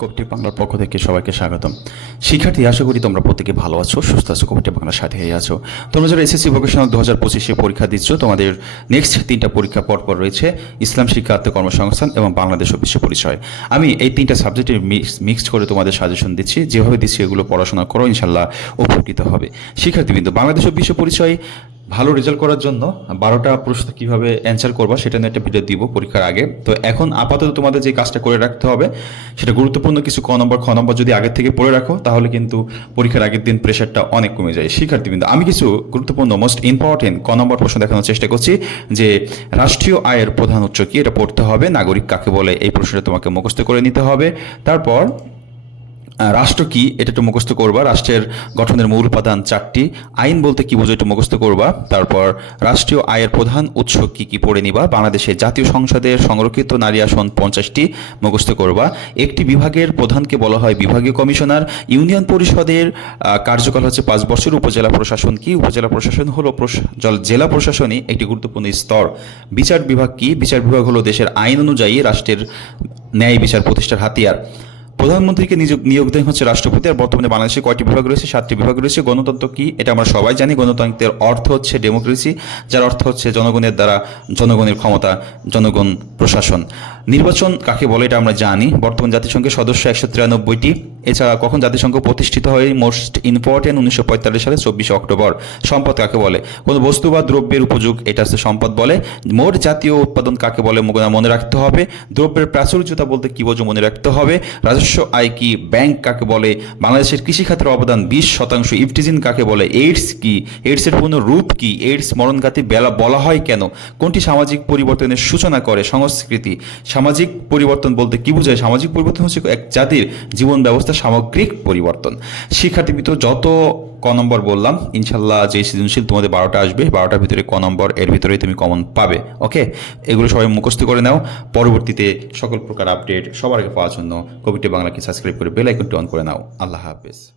কবিটি বাংলার পক্ষ থেকে সবাইকে স্বাগতম। শিক্ষার্থী, আশা করি তোমরা প্রত্যেকে ভালো আছো, সুস্থ আছো কবিটি বাংলার সাথে আছো। তোমরা যারা এসএসসি ভোকেশনাল দু হাজার পঁচিশে পরীক্ষা দিচ্ছ, তোমাদের নেক্সট তিনটা পরীক্ষা পরপর রয়েছে, ইসলাম শিক্ষা আত্মকর্মসংস্থান এবং বাংলাদেশ ও বিশ্ব পরিচয়। আমি এই তিনটা সাবজেক্টে মিক্সড করে তোমাদের সাজেশন দিচ্ছি। যেভাবে দিচ্ছি এগুলো পড়াশোনা করো ইনশাল্লাহ উপকৃত হবে। শিক্ষার্থীবৃন্দ, বাংলাদেশ ও বিশ্ব পরিচয় ভালো রেজাল্ট করার জন্য বারোটা প্রশ্ন কীভাবে অ্যান্সার করবা সেটা নিয়ে একটা ভিডিও দিব পরীক্ষার আগে। তো এখন আপাতত তোমাদের যে কাজটা করে রাখতে হবে, সেটা গুরুত্বপূর্ণ কিছু ক নম্বর খ নম্বর যদি আগের থেকে পড়ে রাখো, তাহলে কিন্তু পরীক্ষার আগের দিন প্রেশারটা অনেক কমে যায়। শিক্ষার্থীবৃন্দ, আমি কিছু গুরুত্বপূর্ণ মোস্ট ইম্পর্টেন্ট ক নম্বর প্রশ্ন দেখানোর চেষ্টা করছি, যে রাষ্ট্রীয় আয়ের প্রধান উৎস কি? এটা পড়তে হবে, নাগরিক কাকে বলে? এই প্রশ্নটা তোমাকে মুখস্থ করে নিতে হবে। তারপর রাষ্ট্র কি? এটা একটু মুখস্থ করবা। রাষ্ট্রের গঠনের মূল উপাদান চারটি। আইন বলতে কি বোঝো একটু মুখস্থ করবা। তারপর রাষ্ট্রীয় আয়ের প্রধান উৎস কি কি পড়ে নিবা। বাংলাদেশের জাতীয় সংসদের সংরক্ষিত নারী আসন পঞ্চাশটি মুখস্থ করবা। একটি বিভাগের প্রধানকে বলা হয় বিভাগীয় কমিশনার। ইউনিয়ন পরিষদের কার্যকাল হচ্ছে পাঁচ বছর। উপজেলা প্রশাসন কি? উপজেলা প্রশাসন হলো জল- প্রশাসনই একটি গুরুত্বপূর্ণ স্তর। বিচার বিভাগ কি? বিচার বিভাগ হলো দেশের আইন অনুযায়ী রাষ্ট্রের ন্যায় বিচার প্রতিষ্ঠার হাতিয়ার। প্রধানমন্ত্রীকে নিয়োগ নিয়োগ দেন হচ্ছে রাষ্ট্রপতি, আর বর্তমানে বাংলাদেশে কয়টি বিভাগ রয়েছে? সাতটি বিভাগ রয়েছে। গণতন্ত্র কি? এটা আমরা সবাই জানি। গণতন্ত্রের অর্থ হচ্ছে ডেমোক্রেসি, যার অর্থ হচ্ছে জনগণের দ্বারা জনগণের ক্ষমতা, জনগণ প্রশাসন। নির্বাচন কাকে বলে এটা আমরা জানি। বর্তমান জাতিসংঘের সদস্য একশো তিরানব্বইটি। এছাড়া কখন জাতিসংঘ প্রতিষ্ঠিত হয়, মোস্ট ইম্পর্টেন্ট উনিশশো পঁয়তাল্লিশ সালে চব্বিশে অক্টোবর। সম্পদ কাকে বলে? কোনো বস্তু বা দ্রব্যের উপযোগ, এটা হচ্ছে সম্পদ বলে। মোট জাতীয় উৎপাদন কাকে বলে মনে- রাখতে হবে। দ্রব্যের প্রাচুর্যতা বলতে কি বোঝো, মনে রাখতে হবে। রাজস্ব, আয় কি, ব্যাংক কাকে বলে? বাংলাদেশের কৃষি খাতের অবদান, বিশ শতাংশ ইফটিজিন কাকে বলে? এইডস কি? এইডসের পূর্ণ রূপ কি? এইডস মরণঘাতী বেলা বলা হয় কেন? কোনটি সামাজিক পরিবর্তনের সূচনা করে? সংস্কৃতি। সামাজিক পরিবর্তন বলতে কি বোঝায়? সামাজিক পরিবর্তন হচ্ছে এক জাতির জীবন ব্যবস্থা সামগ্রিক পরিবর্তন। শিক্ষার্থী ভিতর যত ক নম্বর বললাম, ইনশাল্লাহ যে সৃজনশীল তোমাদের বারোটা আসবে, বারোটার ভিতরে ক নম্বর, এর ভিতরেই তুমি কমন পাবে ওকে এগুলো সবাই মুখস্থ করে নাও। পরবর্তীতে সকল প্রকার আপডেট সবার আগে পাওয়ার জন্য কবিটি বাংলাকে সাবস্ক্রাইব করে বেল আইকনটি অন করে নাও। আল্লাহ হাফেজ।